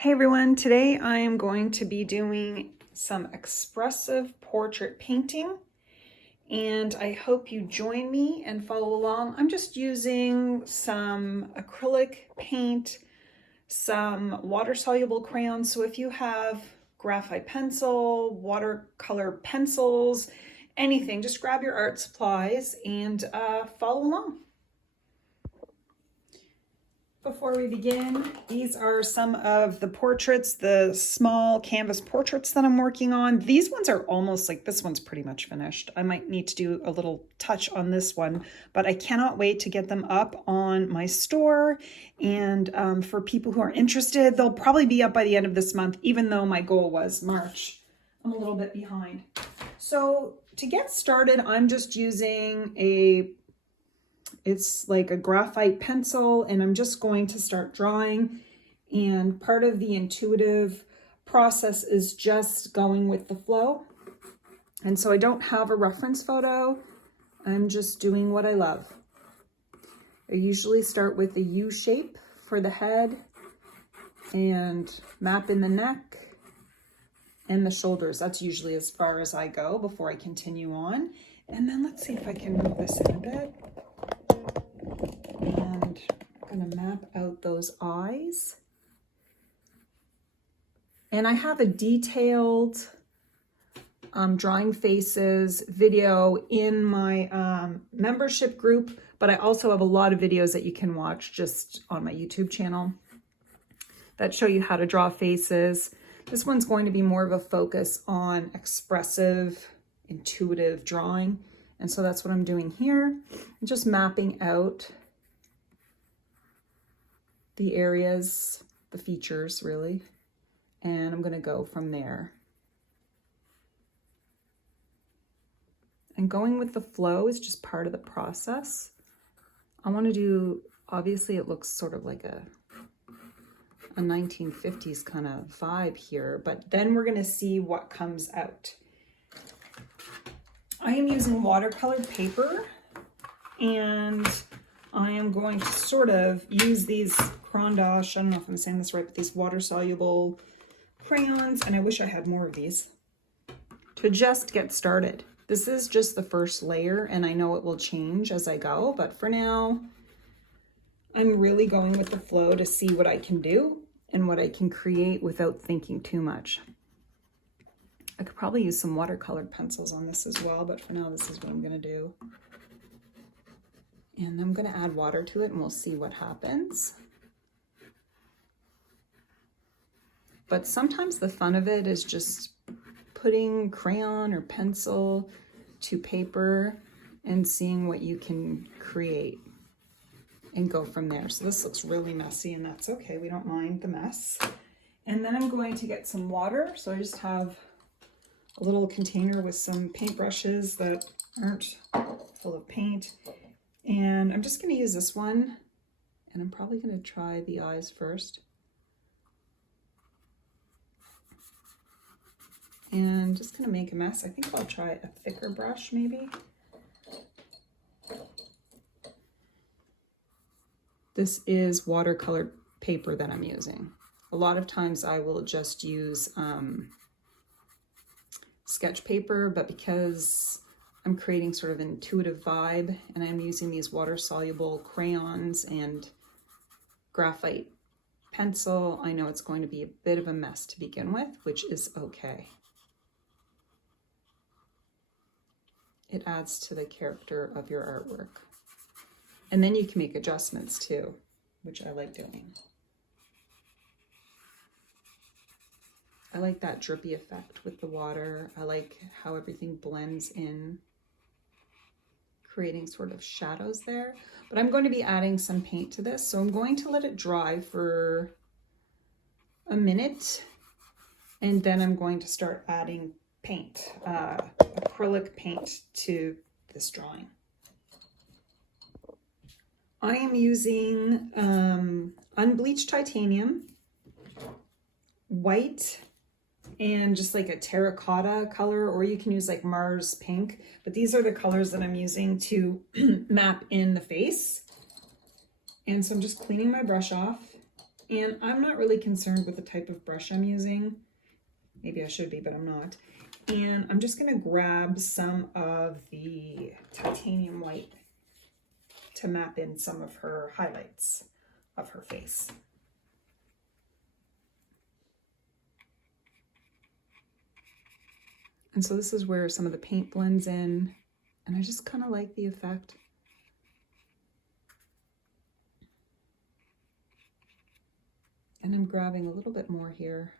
Hey everyone, today I am going to be doing some expressive portrait painting and I hope you join me and follow along. I'm just using some acrylic paint, some water-soluble crayons. So if you have graphite pencil, watercolor pencils, anything, just grab your art supplies and follow along. Before we begin, these are some of the portraits, the small canvas portraits that I'm working on. These ones are almost like, this one's pretty much finished. I might need to do a little touch on this one, but I cannot wait to get them up on my store. And for people who are interested, they'll probably be up by the end of this month, even though my goal was March. I'm a little bit behind. So to get started, I'm just using it's like a graphite pencil, and I'm just going to start drawing. And part of the intuitive process is just going with the flow. And so I don't have a reference photo. I'm just doing what I love. I usually start with a U shape for the head and map in the neck and the shoulders. That's usually as far as I go before I continue on. And then let's see if I can move this in a bit. And I'm going to map out those eyes. And I have a detailed drawing faces video in my membership group, but I also have a lot of videos that you can watch just on my YouTube channel that show you how to draw faces. This one's going to be more of a focus on expressive, intuitive drawing. And so that's what I'm doing here. I'm just mapping out the areas, the features really, and I'm going to go from there. And going with the flow is just part of the process. I want to do, obviously it looks sort of like a 1950s kind of vibe here, but then we're going to see what comes out. I am using watercolored paper, and I am going to sort of use these Crondosh, I don't know if I'm saying this right, but these water-soluble crayons, and I wish I had more of these, to just get started. This is just the first layer, and I know it will change as I go, but for now, I'm really going with the flow to see what I can do and what I can create without thinking too much. I could probably use some watercolored pencils on this as well, but for now, this is what I'm gonna do. And I'm gonna add water to it and we'll see what happens. But sometimes the fun of it is just putting crayon or pencil to paper and seeing what you can create and go from there. So this looks really messy, and that's okay, we don't mind the mess. And then I'm going to get some water. So I just have a little container with some paintbrushes that aren't full of paint. And I'm just going to use this one, and I'm probably going to try the eyes first. And just going to make a mess. I think I'll try a thicker brush maybe. This is watercolored paper that I'm using. A lot of times I will just use sketch paper, but because I'm creating sort of an intuitive vibe and I'm using these water-soluble crayons and graphite pencil, I know it's going to be a bit of a mess to begin with, which is okay. It adds to the character of your artwork. And then you can make adjustments too, which I like doing. I like that drippy effect with the water. I like how everything blends in, creating sort of shadows there. But I'm going to be adding some paint to this, so I'm going to let it dry for a minute, and then I'm going to start adding paint, acrylic paint to this drawing. I am using unbleached titanium, white, and just like a terracotta color, or you can use like Mars pink, but these are the colors that I'm using to map in the face. And so I'm just cleaning my brush off And I'm not really concerned with the type of brush I'm using. Maybe I should be, but I'm not. And I'm just gonna grab some of the titanium white to map in some of her highlights of her face. And so this is where some of the paint blends in, and I just kind of like the effect. And I'm grabbing a little bit more here.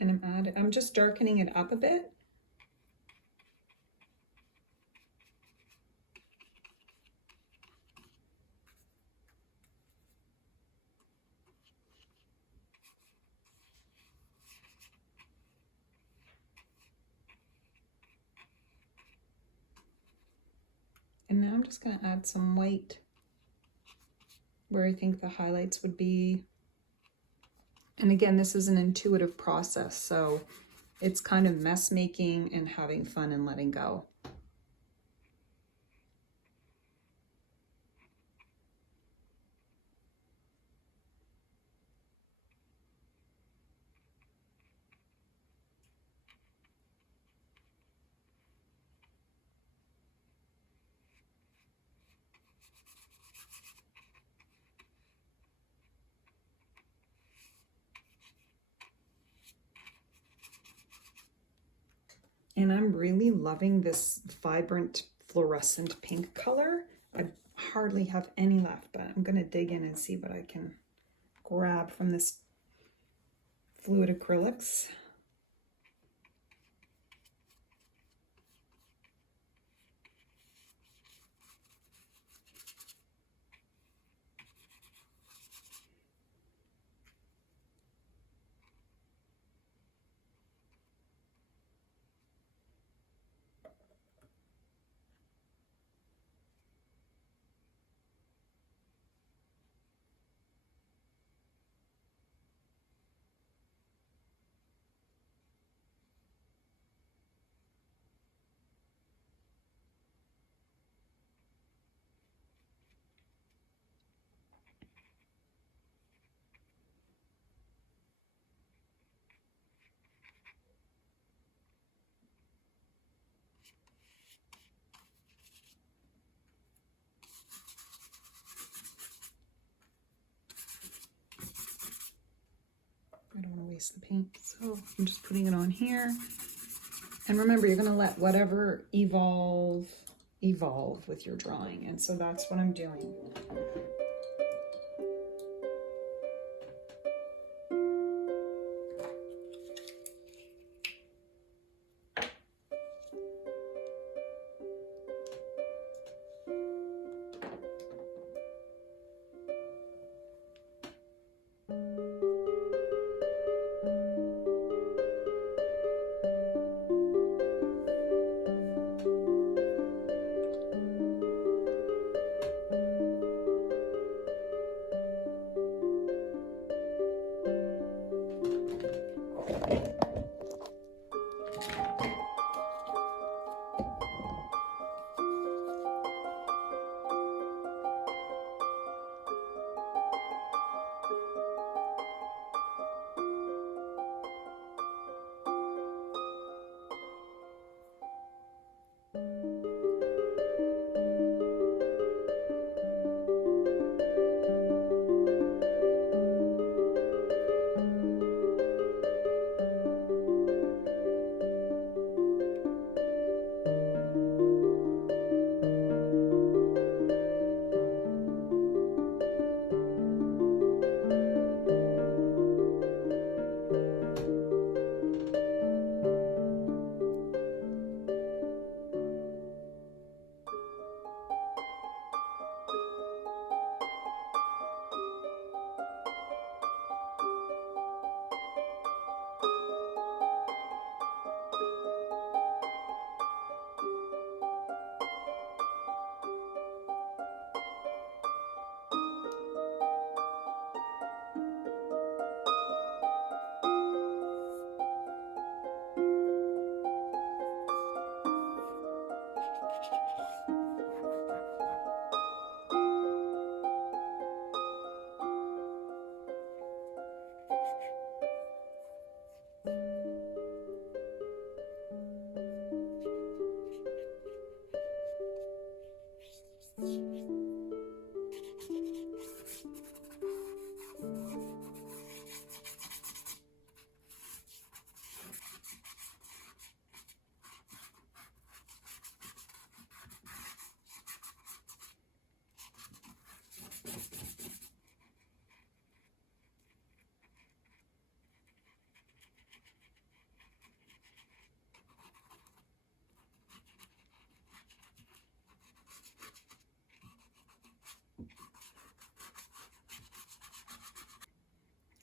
And I'm just darkening it up a bit. And now I'm just going to add some white where I think the highlights would be. And again, this is an intuitive process, so it's kind of mess making and having fun and letting go. And I'm really loving this vibrant fluorescent pink color. I hardly have any left, but I'm gonna dig in and see what I can grab from this fluid acrylics. I don't want to waste the paint, so I'm just putting it on here. And remember, you're going to let whatever evolve with your drawing. And so that's what I'm doing.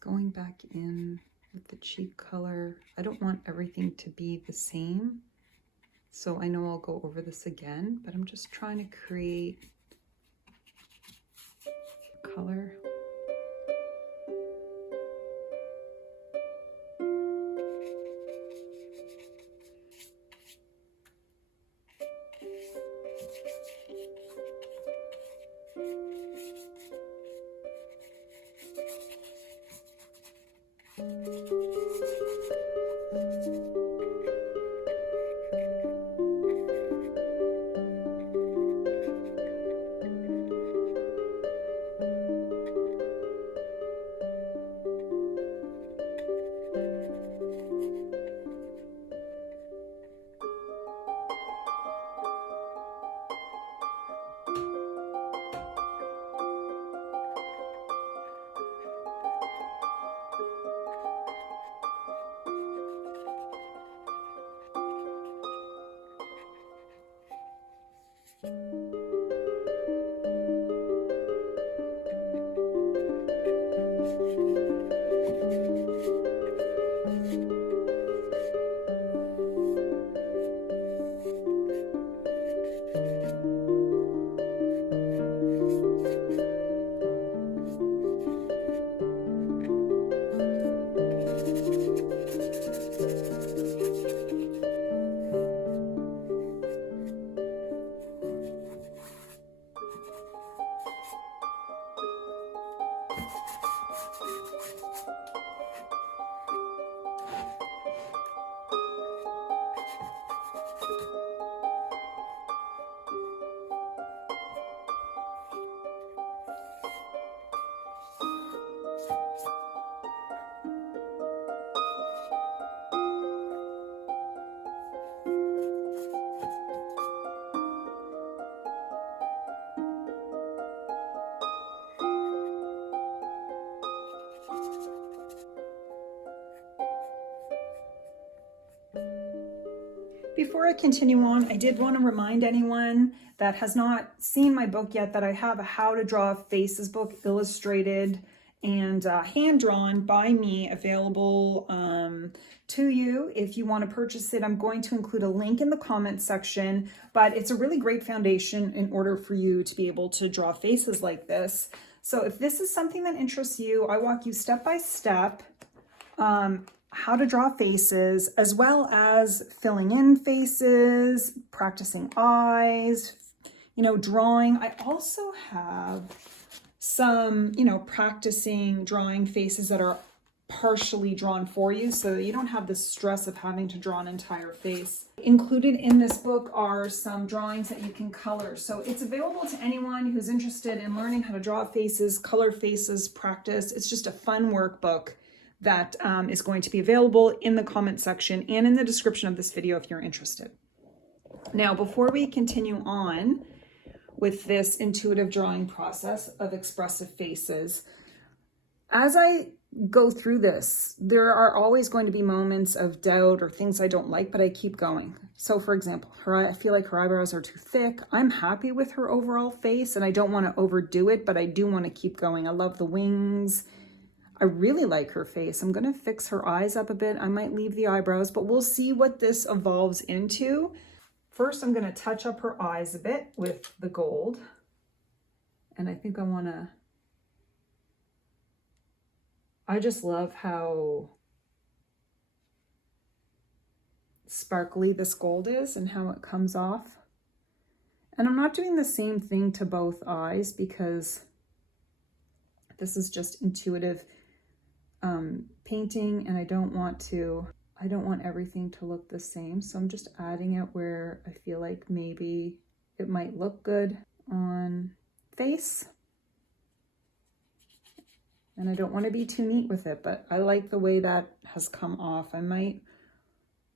Going back in with the cheek color. I don't want everything to be the same, so I know I'll go over this again, but I'm just trying to create color. Before I continue on, I did want to remind anyone that has not seen my book yet that I have a How to Draw Faces book, illustrated and hand-drawn by me, available to you if you want to purchase it. I'm going to include a link in the comments section, but it's a really great foundation in order for you to be able to draw faces like this. So if this is something that interests you, I walk you step by step how to draw faces, as well as filling in faces, practicing eyes, drawing. I also have some, practicing drawing faces that are partially drawn for you, so that you don't have the stress of having to draw an entire face. Included in this book are some drawings that you can color. So it's available to anyone who's interested in learning how to draw faces, color faces, practice. It's just a fun workbook that is going to be available in the comment section and in the description of this video if you're interested. Now, before we continue on with this intuitive drawing process of expressive faces, as I go through this, there are always going to be moments of doubt or things I don't like, but I keep going. So for example, I feel like her eyebrows are too thick. I'm happy with her overall face and I don't want to overdo it, but I do want to keep going. I love the wings. I really like her face. I'm going to fix her eyes up a bit. I might leave the eyebrows, but we'll see what this evolves into. First, I'm going to touch up her eyes a bit with the gold. And I think I just love how sparkly this gold is and how it comes off. And I'm not doing the same thing to both eyes because this is just intuitive painting, and I don't want everything to look the same. So I'm just adding it where I feel like maybe it might look good. on face. And I don't want to be too neat with it, but I like the way that has come off. I might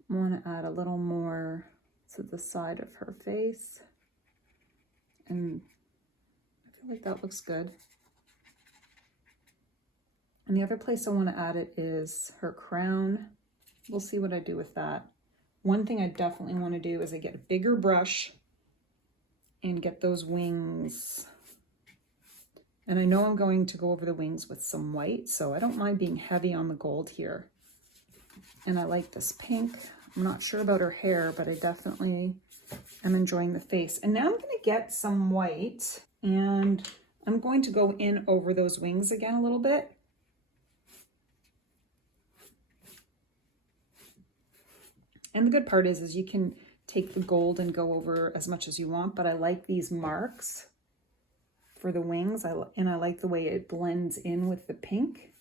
want to add a little more to the side of her face. And I feel like that looks good. And the other place I want to add it is her crown. We'll see what I do with that. One thing I definitely want to do is I get a bigger brush and get those wings. And I know I'm going to go over the wings with some white, so I don't mind being heavy on the gold here. And I like this pink. I'm not sure about her hair, but I definitely am enjoying the face. And now I'm going to get some white and I'm going to go in over those wings again a little bit. And the good part is you can take the gold and go over as much as you want, but I like these marks for the wings, and I like the way it blends in with the pink.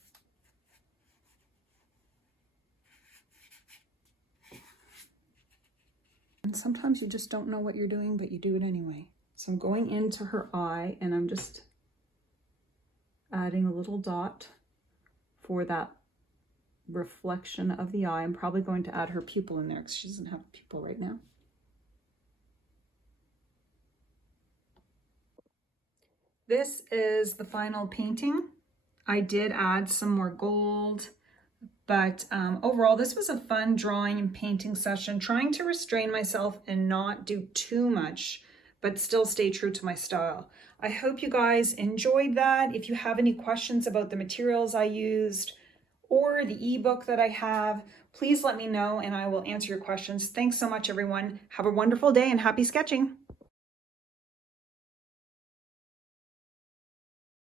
And sometimes you just don't know what you're doing, but you do it anyway. So I'm going into her eye and I'm just adding a little dot for that reflection of the eye. I'm probably going to add her pupil in there because she doesn't have a pupil right now. This is the final painting. I did add some more gold, but overall this was a fun drawing and painting session, trying to restrain myself and not do too much, but still stay true to my style. I hope you guys enjoyed that. If you have any questions about the materials I used or the ebook that I have, please let me know and I will answer your questions. Thanks so much, everyone. Have a wonderful day and happy sketching.